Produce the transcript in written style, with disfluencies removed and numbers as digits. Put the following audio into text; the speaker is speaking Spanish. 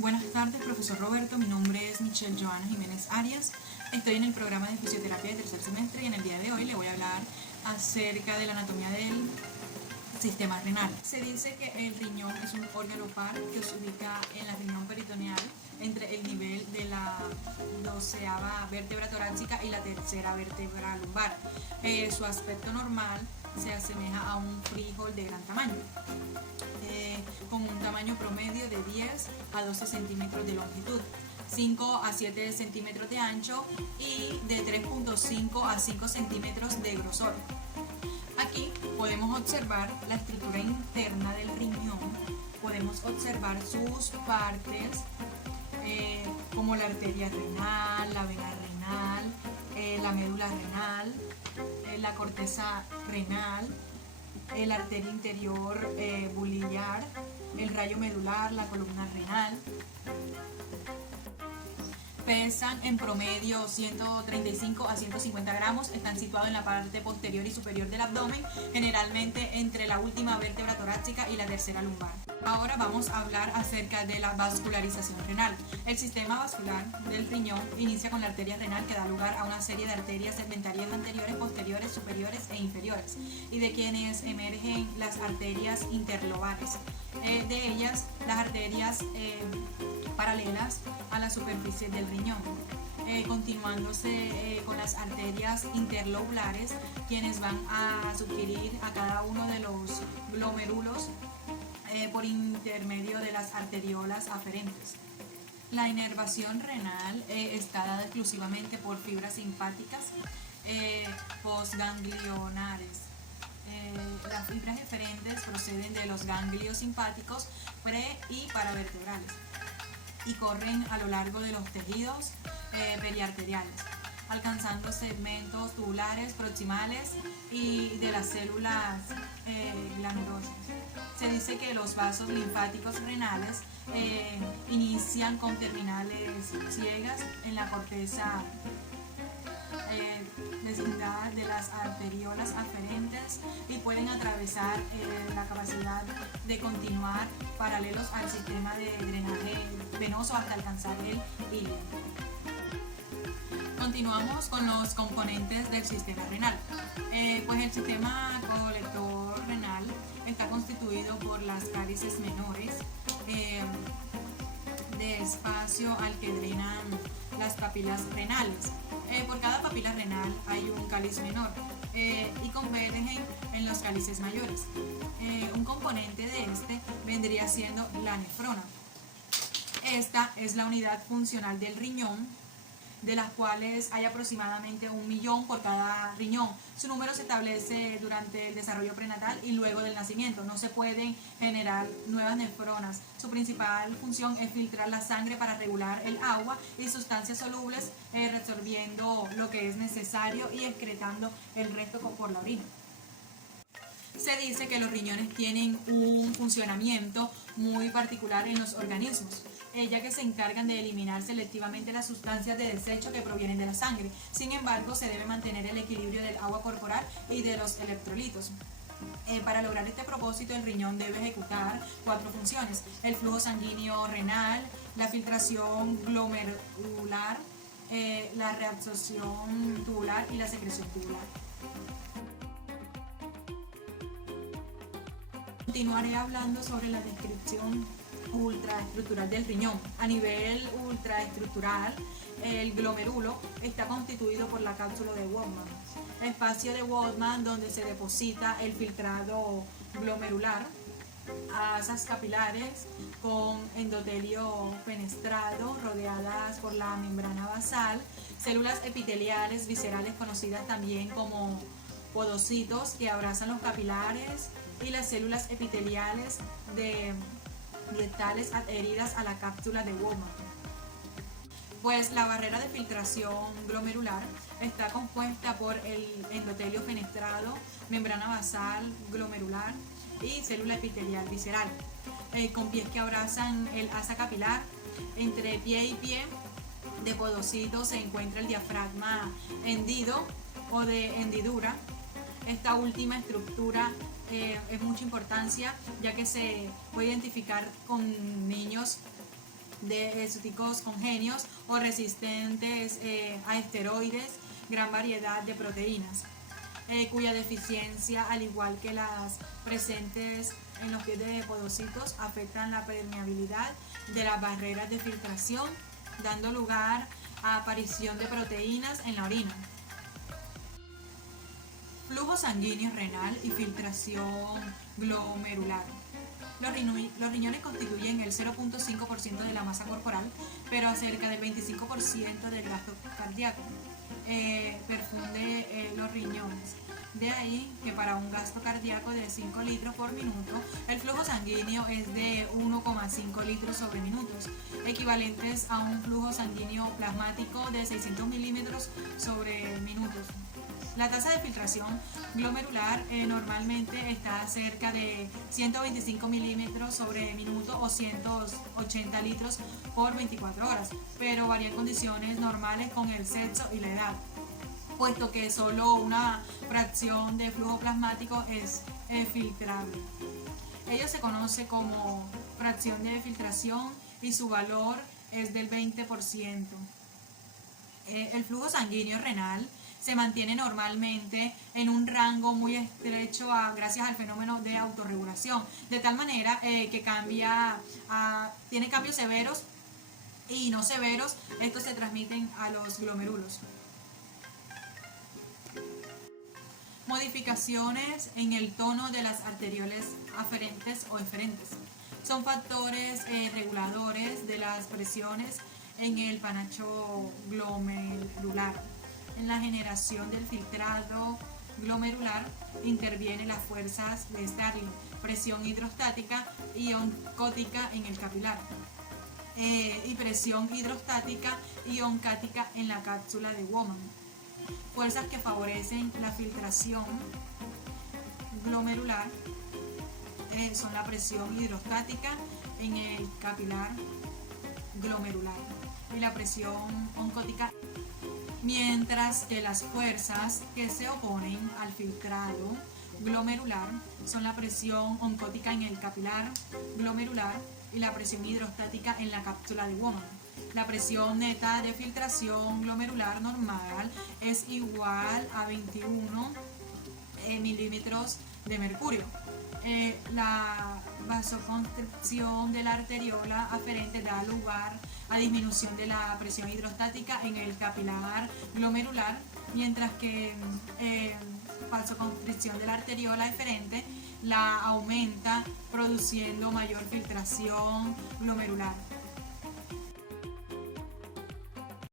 Buenas tardes, profesor Roberto. Mi nombre es Michelle Joana Jiménez Arias. Estoy en el programa de fisioterapia de tercer semestre y en el día de hoy le voy a hablar acerca de la anatomía del sistema renal. Se dice que el riñón es un órgano par que se ubica en la riñón peritoneal entre el nivel de la 12ª vértebra torácica y la tercera vértebra lumbar. Su aspecto normal se asemeja a un frijol de gran tamaño, con un tamaño promedio de 10 a 12 centímetros de longitud, 5 a 7 centímetros de ancho y de 3.5 a 5 centímetros de grosor. Aquí podemos observar la estructura interna del riñón, podemos observar sus partes como la arteria renal, la vena renal, la médula renal, la corteza renal, la arteria interior biliar, el rayo medular, la columna renal. Pesan en promedio 135 a 150 gramos, están situados en la parte posterior y superior del abdomen, generalmente entre la última vértebra torácica y la tercera lumbar. Ahora vamos a hablar acerca de la vascularización renal. El sistema vascular del riñón inicia con la arteria renal, que da lugar a una serie de arterias segmentarias anteriores, posteriores, superiores e inferiores, y de quienes emergen las arterias interlobales. De ellas, las arterias paralelas a la superficie del riñón, continuándose con las arterias interlobulares, quienes van a sugerir a cada uno de los glomérulos por intermedio de las arteriolas aferentes. La inervación renal está dada exclusivamente por fibras simpáticas postganglionares. Las fibras eferentes proceden de los ganglios simpáticos pre- y paravertebrales y corren a lo largo de los tejidos periarteriales, alcanzando segmentos tubulares proximales y de las células glandulosas. Se dice que los vasos linfáticos renales inician con terminales ciegas en la corteza deslindada de las arteriolas aferentes y pueden atravesar la capacidad de continuar paralelos al sistema de drenaje venoso hasta alcanzar el hígado. Continuamos con los componentes del sistema renal. Pues el sistema colector renal está constituido por las cálices menores de espacio al que drenan las papilas renales. Por cada papila renal hay un cáliz menor y convergen en los cálices mayores. Un componente de este vendría siendo la nefrona. Esta es la unidad funcional del riñón, de las cuales hay aproximadamente 1 millón por cada riñón. Su número se establece durante el desarrollo prenatal y luego del nacimiento. No se pueden generar nuevas nefronas. Su principal función es filtrar la sangre para regular el agua y sustancias solubles, resolviendo lo que es necesario y excretando el resto por la orina. Se dice que los riñones tienen un funcionamiento muy particular en los organismos, ya que se encargan de eliminar selectivamente las sustancias de desecho que provienen de la sangre. Sin embargo, se debe mantener el equilibrio del agua corporal y de los electrolitos. Para lograr este propósito, el riñón debe ejecutar 4 funciones: el flujo sanguíneo renal, la filtración glomerular, la reabsorción tubular y la secreción tubular. Continuaré hablando sobre la descripción ultraestructural del riñón. A nivel ultraestructural, el glomérulo está constituido por la cápsula de Bowman, espacio de Bowman donde se deposita el filtrado glomerular, asas capilares con endotelio fenestrado rodeadas por la membrana basal, células epiteliales viscerales conocidas también como podocitos que abrazan los capilares y las células epiteliales dietales adheridas a la cápsula de Bowman. Pues la barrera de filtración glomerular está compuesta por el endotelio fenestrado, membrana basal glomerular y célula epitelial visceral, con pies que abrazan el asa capilar. Entre pie y pie de podocito se encuentra el diafragma hendido o de hendidura. Esta última estructura es mucha importancia, ya que se puede identificar con niños de exóticos congéneos o resistentes a esteroides, gran variedad de proteínas, cuya deficiencia, al igual que las presentes en los pies de podocitos, afectan la permeabilidad de las barreras de filtración, dando lugar a aparición de proteínas en la orina. Flujo sanguíneo renal y filtración glomerular. Los riñones constituyen el 0.5% de la masa corporal, pero cerca del 25% del gasto cardíaco perfunde los riñones. De ahí que para un gasto cardíaco de 5 litros por minuto, el flujo sanguíneo es de 1,5 litros sobre minutos, equivalentes a un flujo sanguíneo plasmático de 600 milímetros sobre minutos. La tasa de filtración glomerular normalmente está cerca de 125 milímetros sobre minuto o 180 litros por 24 horas, pero varía en condiciones normales con el sexo y la edad, puesto que solo una fracción de flujo plasmático es filtrable. Ello se conoce como fracción de filtración y su valor es del 20%. El flujo sanguíneo renal se mantiene normalmente en un rango muy estrecho gracias al fenómeno de autorregulación, de tal manera que tiene cambios severos y no severos. Estos se transmiten a los glomérulos. Modificaciones en el tono de las arteriolas aferentes o eferentes. Son factores reguladores de las presiones en el panacho glomerular. En la generación del filtrado glomerular intervienen las fuerzas de Starling, presión hidrostática y oncótica en el capilar, y presión hidrostática y oncática en la cápsula de Bowman. Fuerzas que favorecen la filtración glomerular son la presión hidrostática en el capilar glomerular y la presión oncótica, mientras que las fuerzas que se oponen al filtrado glomerular son la presión oncótica en el capilar glomerular y la presión hidrostática en la cápsula de Bowman. La presión neta de filtración glomerular normal es igual a 21 milímetros de mercurio. La vasoconstricción de la arteriola aferente da lugar a disminución de la presión hidrostática en el capilar glomerular, mientras que vasoconstricción de la arteriola eferente la aumenta, produciendo mayor filtración glomerular.